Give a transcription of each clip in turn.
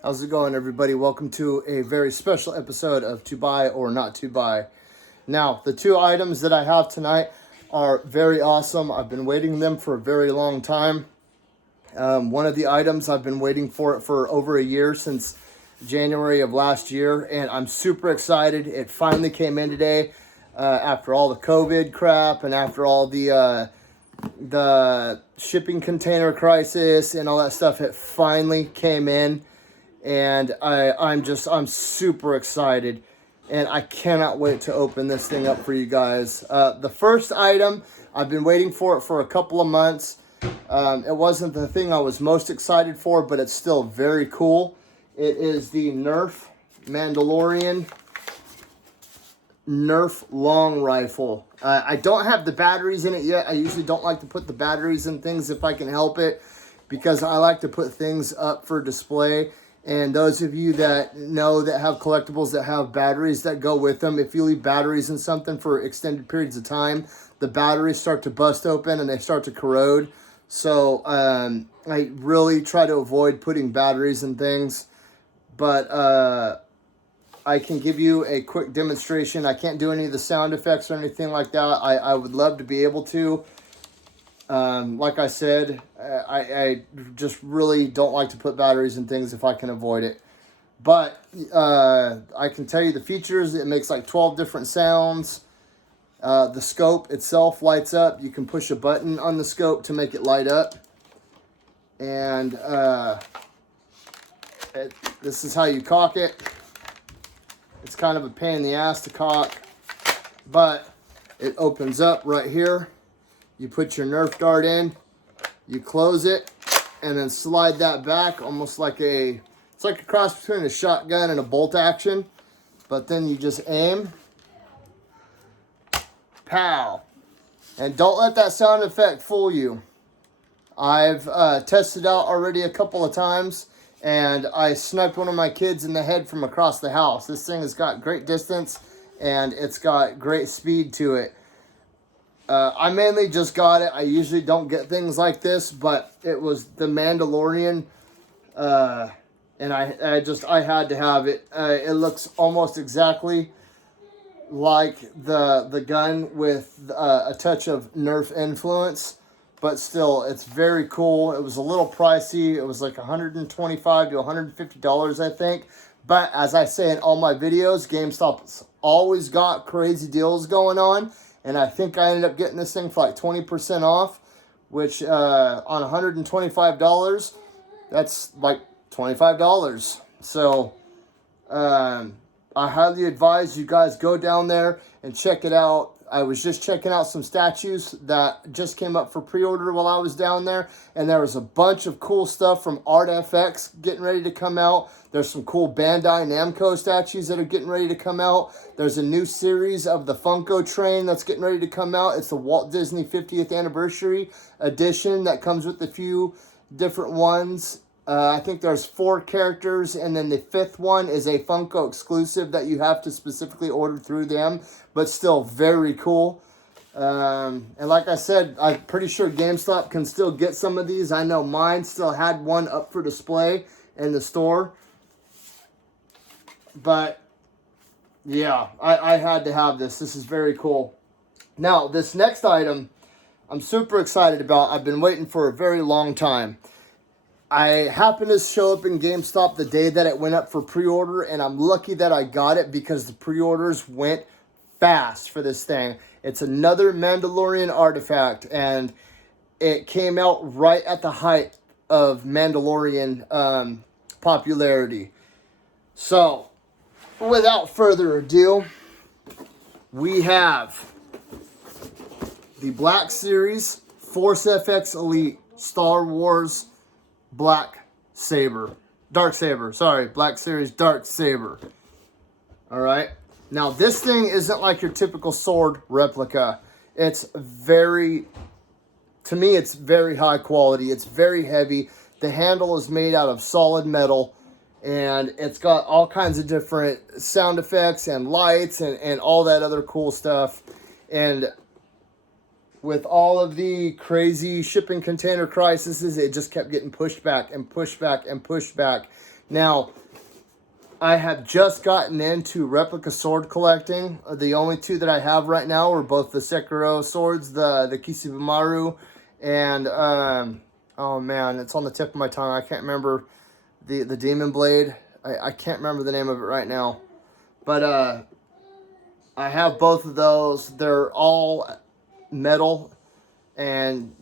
How's it going, everybody? Welcome to a very special episode of To Buy or Not To Buy. Now, the two items that I have tonight are very awesome. I've been waiting them for a very long time. One of the items I've been waiting for it for over a year, since January of last year, and I'm super excited. It finally came in today after all the COVID crap and after all the shipping container crisis and all that stuff. It finally came in, and I'm super excited, and I cannot wait to open this thing up for you guys. The first item, I've been waiting for it for a couple of months. It wasn't the thing I was most excited for, but it's still very cool. It is the Mandalorian Nerf long rifle. I don't have the batteries in it yet. I usually don't like to put the batteries in things if I can help it, because I like to put things up for display. And those of you that know, that have collectibles that have batteries that go with them, if you leave batteries in something for extended periods of time, the batteries start to bust open and they start to corrode. So I really try to avoid putting batteries in things. But I can give you a quick demonstration. I can't do any of the sound effects or anything like that. I would love to be able to. Like I said, I just really don't like to put batteries in things if I can avoid it. But I can tell you the features. It makes like 12 different sounds. The scope itself lights up. You can push a button on the scope to make it light up. And this is how you cock it. It's kind of a pain in the ass to cock, but it opens up right here. You put your Nerf dart in, you close it, and then slide that back, almost like it's like a cross between a shotgun and a bolt action. But then you just aim, pow. And don't let that sound effect fool you. I've tested out already a couple of times, and I sniped one of my kids in the head from across the house. This thing has got great distance, and it's got great speed to it. I mainly just got it. I usually don't get things like this, but it was the Mandalorian, and I had to have it. It looks almost exactly like the gun, with a touch of Nerf influence, but still, it's very cool. It was a little pricey. It was like $125 to $150, I think. But as I say in all my videos, GameStop's always got crazy deals going on. And I think I ended up getting this thing for like 20% off, which on $125, that's like $25. So I highly advise you guys go down there and check it out. I was just checking out some statues that just came up for pre-order while I was down there, and there was a bunch of cool stuff from ArtFX getting ready to come out. There's some cool Bandai Namco statues that are getting ready to come out. There's a new series of the Funko Train that's getting ready to come out. It's the Walt Disney 50th Anniversary edition that comes with a few different ones. I think there's 4 characters, and then the 5th one is a Funko exclusive that you have to specifically order through them, but still very cool. And like I said, I'm pretty sure GameStop can still get some of these. I know mine still had one up for display in the store. But yeah, I had to have this. This is very cool. Now, this next item I'm super excited about. I've been waiting for a very long time. I happened to show up in GameStop the day that it went up for pre-order, and I'm lucky that I got it because the pre-orders went fast for this thing. It's another Mandalorian artifact, and it came out right at the height of Mandalorian popularity. So, without further ado, we have the Black Series Force FX Elite Star Wars Black Saber. Dark Saber. Sorry. Black Series Dark Saber. Alright. Now, this thing isn't like your typical sword replica. It's very, to me, it's very high quality. It's very heavy. The handle is made out of solid metal. And it's got all kinds of different sound effects and lights and all that other cool stuff. And with all of the crazy shipping container crises, it just kept getting pushed back and pushed back and pushed back Now, I have just gotten into replica sword collecting. The only two that I have right now are both the Sekiro swords, the Kishibumaru, and oh man, it's on the tip of my tongue. I can't remember the demon blade. I can't remember the name of it right now. But I have both of those. They're all metal and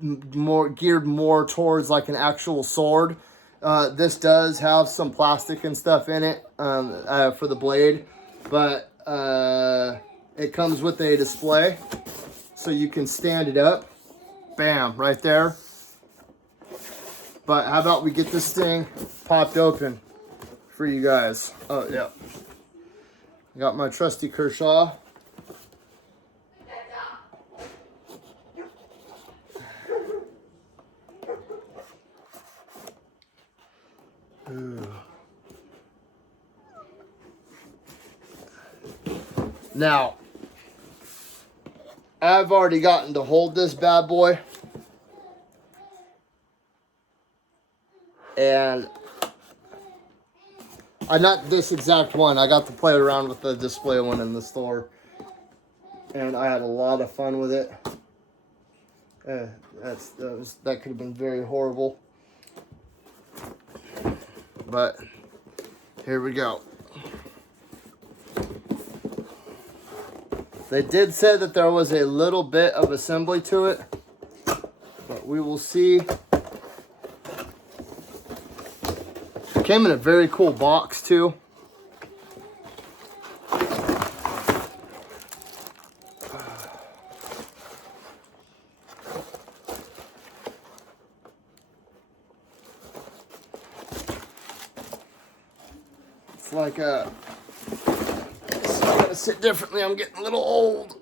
more geared more towards like an actual sword. This does have some plastic and stuff in it for the blade, but it comes with a display, so you can stand it up. Bam, right there. But how about we get this thing popped open for you guys? Oh yeah, got my trusty Kershaw. Ooh. Now, I've already gotten to hold this bad boy, and not this exact one. I got to play around with the display one in the store, and I had a lot of fun with it. That could have been very horrible, but here we go. They did say that there was a little bit of assembly to it, but we will see. It came in a very cool box too. It's like a... I gotta sit differently. I'm getting a little old.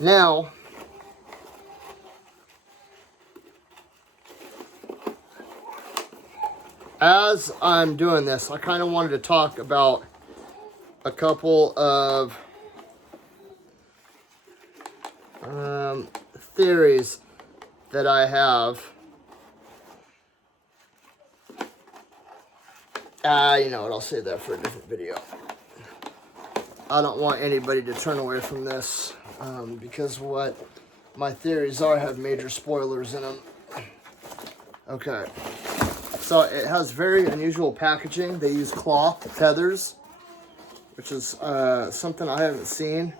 Now, as I'm doing this, I kind of wanted to talk about a couple of theories that I have. You know what, I'll save that for a different video. I don't want anybody to turn away from this because what my theories are have major spoilers in them. Okay, so it has very unusual packaging. They use cloth tethers, which is something I haven't seen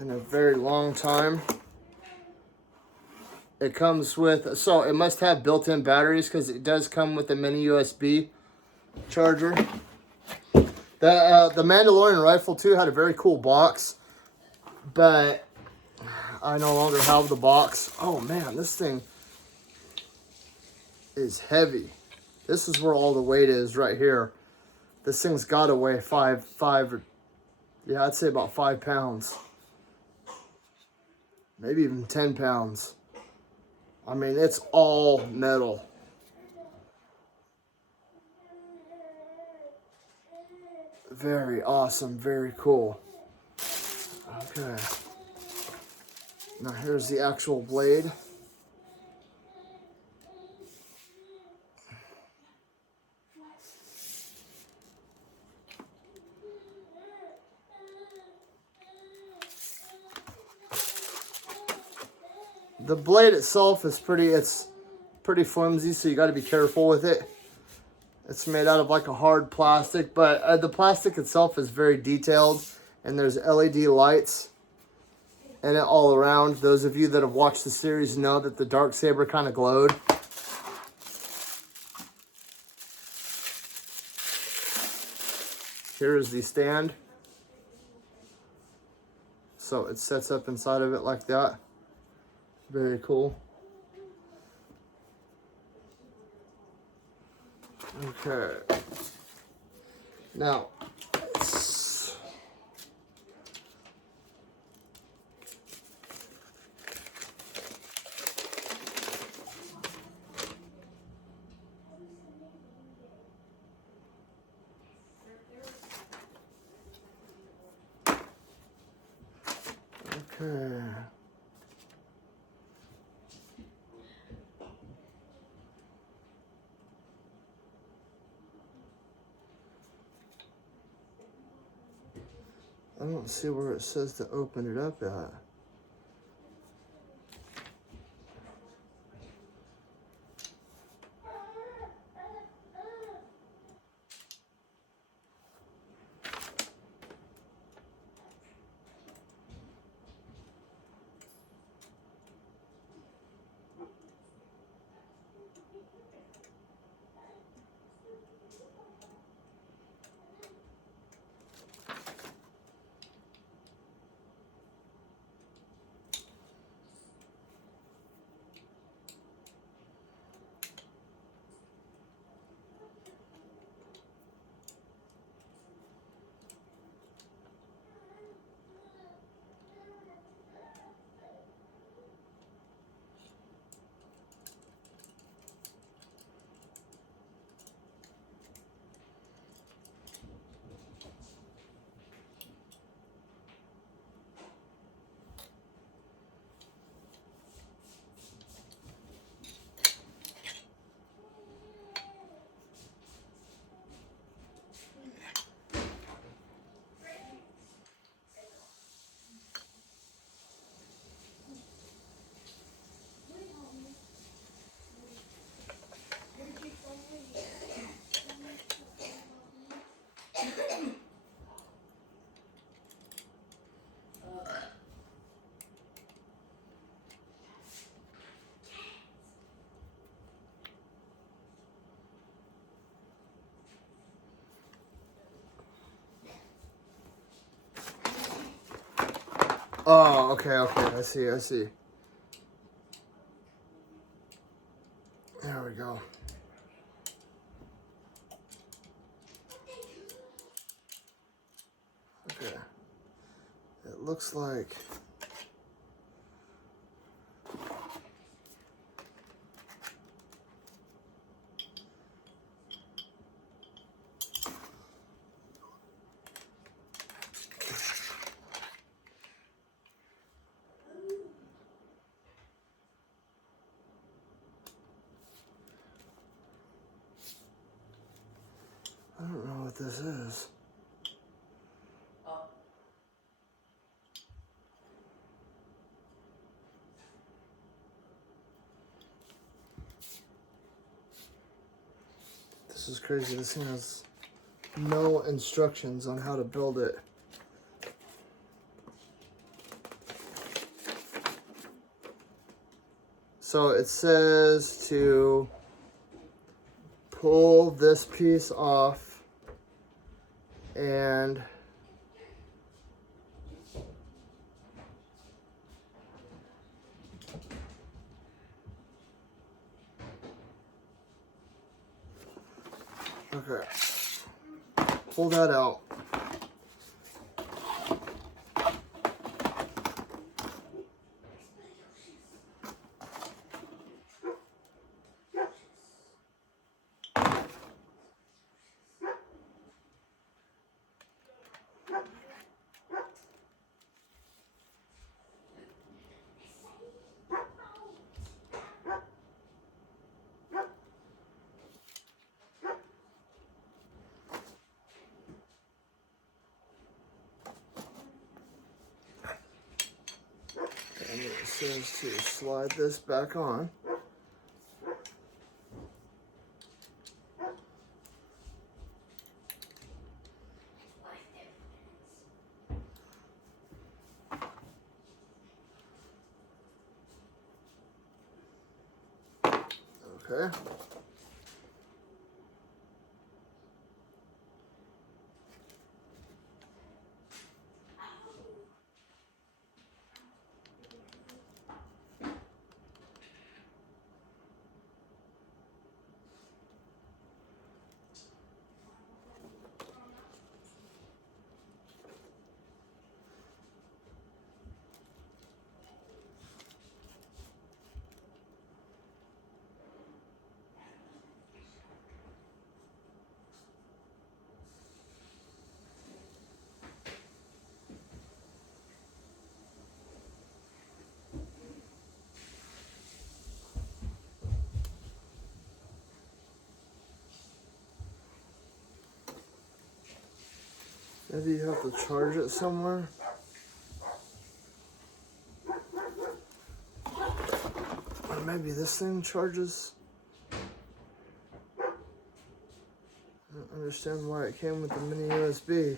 in a very long time. It comes with, so it must have built-in batteries because it does come with a mini USB charger. The Mandalorian rifle too had a very cool box, but I no longer have the box. Oh man, this thing is heavy. This is where all the weight is right here. This thing's got to weigh yeah, I'd say about 5 pounds. Maybe even 10 pounds. I mean, it's all metal. Very awesome, very cool. Okay. Now here's the actual blade. The blade itself is it's pretty flimsy, so you got to be careful with it. It's made out of like a hard plastic, but the plastic itself is very detailed, and there's LED lights in it all around. Those of you that have watched the series know that the dark saber kind of glowed. Here is the stand. So it sets up inside of it like that. Very cool. Okay. Now, Okay. I don't see where it says to open it up at. Oh, okay, I see. There we go. Okay. It looks like... I don't know what this is. This is crazy. This thing has no instructions on how to build it. So it says to pull this piece off and okay, pull that out. And it says to slide this back on. Okay. Maybe you have to charge it somewhere. Or maybe this thing charges. I don't understand why it came with the mini USB.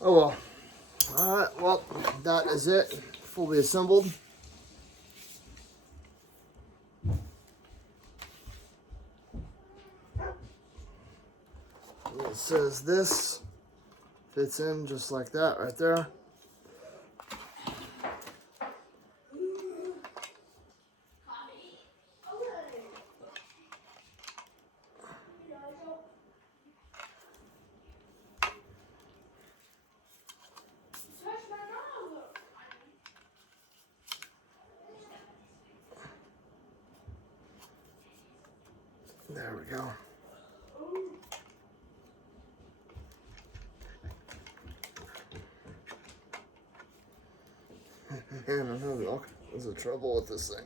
Oh well. Alright, well, that is it. Fully assembled. It says this fits in just like that right there. There we go. Man, I'm having all kinds of trouble with this thing.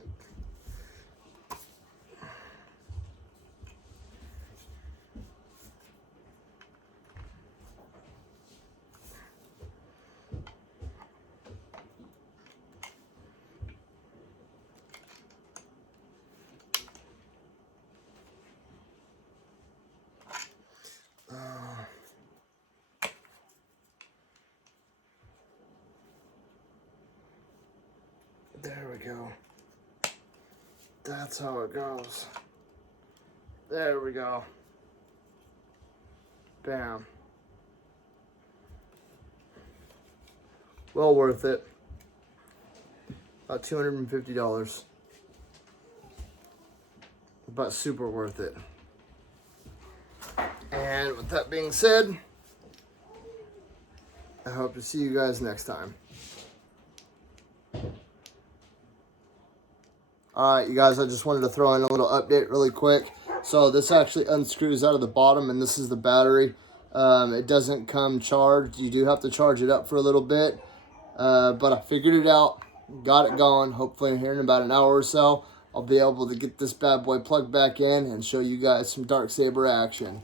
There we go. That's how it goes. There we go. Bam. Well worth it. About $250. But super worth it. And with that being said, I hope to see you guys next time. Alright, you guys, I just wanted to throw in a little update really quick. So this actually unscrews out of the bottom, and this is the battery. It doesn't come charged. You do have to charge it up for a little bit. But I figured it out, got it going. Hopefully here in about an hour or so, I'll be able to get this bad boy plugged back in and show you guys some dark saber action.